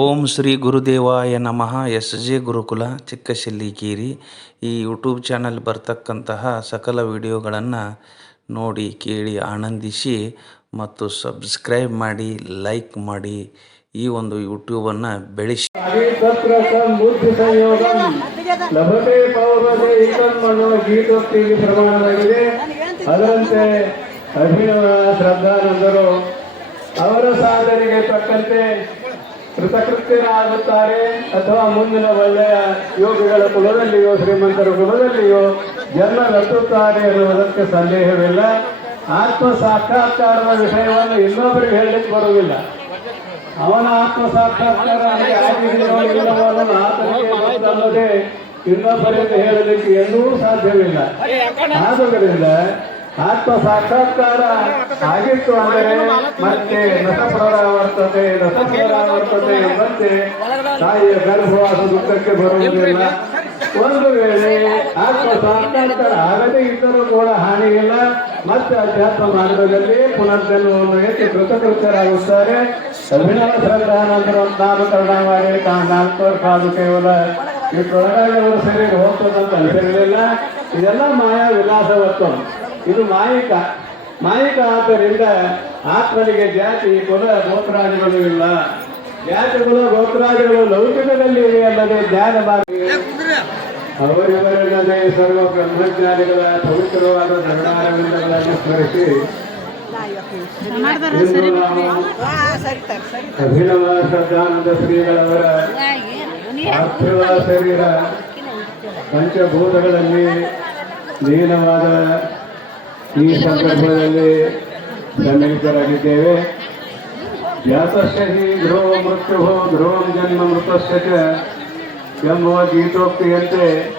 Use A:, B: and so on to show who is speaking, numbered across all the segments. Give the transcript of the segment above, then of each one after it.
A: ಓಂ ಶ್ರೀ ಗುರುದೇವಾಯ ನಮಃ. S J ಗುರುಕುಲ ಚಿಕ್ಕಶೆಲ್ಲಿಕೇರಿ ಈ YouTube channel ಬರ್ತಕ್ಕಂತಹ ಸಕಲ ವಿಡಿಯೋಗಳನ್ನು ನೋಡಿ, ಕೇಳಿ, ಆನಂದಿಸಿ ಮತ್ತು ಸಬ್ಸ್ಕ್ರೈಬ್ ಮಾಡಿ, ಲೈಕ್ ಮಾಡಿ ಈ ಒಂದು ಯೂಟ್ಯೂಬನ್ನು ಬೆಳೆಸಿ.
B: ಅಭಿನವ ಶ್ರದ್ಧಾನಂದರು ಅವರ ಸಾಧನೆಗೆ ತಕ್ಕಂತೆ ಕೃತಕೃತ್ಯರಾಗುತ್ತಾರೆ. ಅಥವಾ ಮುಂದಿನ ಒಳ್ಳೆಯ ಯೋಗಿಗಳ ಕುಲದಲ್ಲಿಯೋ, ಶ್ರೀಮಂತರ ಕುಲದಲ್ಲಿಯೋ ಜನ್ಮ ಜನ್ಮವೆತ್ತುತ್ತಾರೆ ಎನ್ನುವುದಕ್ಕೆ ಸಂದೇಹವಿಲ್ಲ. ಆತ್ಮ ಸಾಕ್ಷಾತ್ಕಾರದ ವಿಷಯವನ್ನು ಇನ್ನೊಬ್ಬರಿಗೆ ಹೇಳಲಿಕ್ಕೆ ಬರುವುದಿಲ್ಲ. ಅವನ ಆತ್ಮ ಸಾಕ್ಷಾತ್ಕಾರ ಇನ್ನೊಬ್ಬರಿಂದ ಹೇಳಲಿಕ್ಕೆ ಎಂದೂ ಸಾಧ್ಯವಿಲ್ಲ. ಆದುದರಿಂದ ಆತ್ಮ ಸಾಕ್ಷಾತ್ಕಾರ ಆಗಿತ್ತು ಅಂದರೆ ಮತ್ತೆ ನಸಪುನರಾವರ್ತತೆ ನಸಪುನರಾವರ್ತತೆ ಎಂಬಂತೆ ತಾಯಿಯ ಗರ್ಭವಾಸ ದುಃಖಕ್ಕೆ ಬರುವುದಿಲ್ಲ. ಒಂದು ವೇಳೆ ಆತ್ಮ ಸಾಕ್ಷಾತ್ಕಾರ ಆಗದೇ ಇದ್ದರೂ ಕೂಡ ಹಾನಿಯಿಲ್ಲ ಮತ್ತೆ ಅಧ್ಯಾತ್ಮ ಮಾರ್ಗದಲ್ಲಿ ಪುನರ್ಜನ್ಮವನ್ನು ಕೃತಕೃತ್ಯರಾಗುತ್ತಾರೆ. ಅಭಿನವ ಶ್ರದ್ಧಾನಂತರ ನಾಮಕರಣ ಮಾಡಿ ತಾನು ನಾಲ್ಕು ಕಾದು ಕೇವಲ ಈ ಅವರ ಸರಿಯಾಗಿ ಹೋಗ್ತದಂತ ಅನಿಸಿರಲಿಲ್ಲ. ಇದೆಲ್ಲ ಮಾಯಾ ವಿಲಾಸವತ್ವ. ಇದು ಮಾಯಿಕ. ಮಾಯಿಕ ಆದ್ದರಿಂದ ಆತ್ಮನಿಗೆ ಜಾತಿ ಕುಲ ಗೋತ್ರಾದಿಗಳು ಇಲ್ಲ. ಜಾತಿ ಕುಲ ಗೋತ್ರಾದಿಗಳು ಲೌಕಿಕದಲ್ಲಿ ಇವೆ ಅಲ್ಲದೆ ಧ್ಯಾನ ಮಾಡಿ ಅವರಿವರಲ್ಲದೆ ಸರ್ವ ಬ್ರಹ್ಮಜ್ಞಾನಿಗಳ ಪವಿತ್ರವಾದ ಧರ್ಮಾರವಿಂದಗಳನ್ನು ಸ್ಮರಿಸಿ. ಅಭಿನವ ಶ್ರದ್ಧಾನಂದ ಶ್ರೀಗಳವರ ಪಾರ್ಥಿವ ಶರೀರ ಪಂಚಭೂತಗಳಲ್ಲಿ ಲೀನವಾದ ಈ ಸಂದರ್ಭದಲ್ಲಿ ಸನ್ನಿಹಿತರಾಗಿದ್ದೇವೆ ಜಾತಶಿ ಹಿ ಧ್ರುವ ಮೃತ್ಯು ಧ್ರುವ ಜನ್ಮ ಮೃತಶ್ಚ ಎಂಬುವ ಗೀತೋಕ್ತಿಯಂತೆ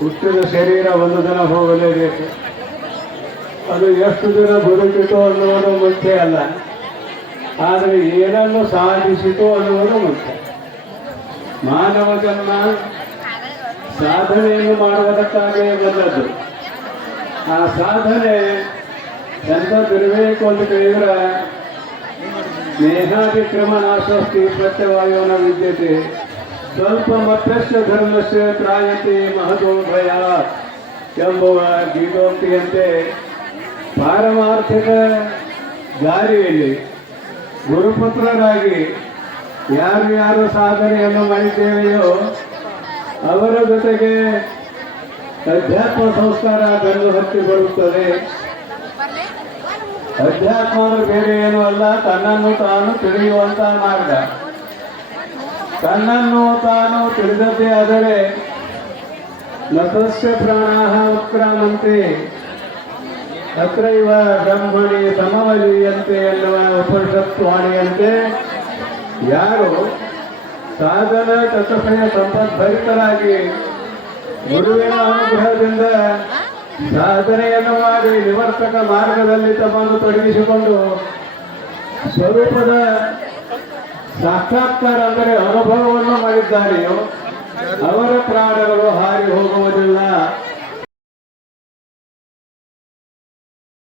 B: ಹುಟ್ಟಿದ ಶರೀರ ಒಂದು ದಿನ ಹೋಗಲೇಬೇಕು. ಅದು ಎಷ್ಟು ದಿನ ಬದುಕಿತು ಅನ್ನುವುದು ಮುಖ್ಯ ಅಲ್ಲ. ಆದರೆ ಏನನ್ನು ಸಾಧಿಸಿತು ಅನ್ನುವುದು ಮುಖ್ಯ. ಮಾನವ ಜನ್ಮ ಸಾಧನೆಯನ್ನು ಮಾಡುವುದಕ್ಕಾಗಿ ಬಂದದ್ದು. ಆ ಸಾಧನೆ ಎಂಥದ್ದಿರಬೇಕು ಅಂತ ಕೇಳಿದ್ರೆ ಸ್ನೇಹಾತಿಕ್ರಮ ನಾಶಸ್ತಿ ಪ್ರತ್ಯವಾಯುವನ ವಿದ್ಯತೆ. ಸ್ವಲ್ಪ ಮತ್ತಷ್ಟ ಧರ್ಮಸ್ಯ ತ್ರಾಯತೆ ಮಹದೋಭಯ ಎಂಬುವ ಗೀತೋಕ್ತಿಯಂತೆ ಪಾರಮಾರ್ಥಿಕ ದಾರಿಯಲ್ಲಿ ಗುರುಪುತ್ರರಾಗಿ ಯಾರು ಯಾರು ಸಾಧನೆಯನ್ನು ಮಾಡಿದ್ದೇವೆಯೋ ಅವರ ಜೊತೆಗೆ ಅಧ್ಯಾತ್ಮ ಸಂಸ್ಕಾರ ಬೆನ್ನು ಹತ್ತಿ ಬರುತ್ತದೆ. ಅಧ್ಯಾತ್ಮ ಬೇರೆ ಏನು ಅಲ್ಲ, ತನ್ನನ್ನು ತಾನು ತಿಳಿಯುವಂತ ಮಾರ್ಗ. ತನ್ನನ್ನು ತಾನು ತಿಳಿದದ್ದೇ ಆದರೆ ನತಸ್ಯ ಪ್ರಾಣ ಉತ್ಕ್ರಾಮಂತೆ. ಅತ್ರೈವ ಬ್ರಹ್ಮಣಿ ಸಮವಲಿಯಂತೆ ಎನ್ನುವ ಉಪನಿಷತ್ವಾಣಿಯಂತೆ ಯಾರು ಸಾಧನ ತತ್ವಯ ಸಂಪದ್ಭರಿತರಾಗಿ ಗುರುವಿನ ಅನುಗ್ರಹದಿಂದ ಸಾಧನೆಯನ್ನು ಮಾಡಿ ನಿವರ್ತಕ ಮಾರ್ಗದಲ್ಲಿ ತಮ್ಮನ್ನು ತೊಡಗಿಸಿಕೊಂಡು ಸ್ವರೂಪದ ಸಾಕ್ಷಾತ್ಕಾರ ಅಂದರೆ ಅನುಭವವನ್ನು ಮಾಡಿದ್ದಾರೆಯೋ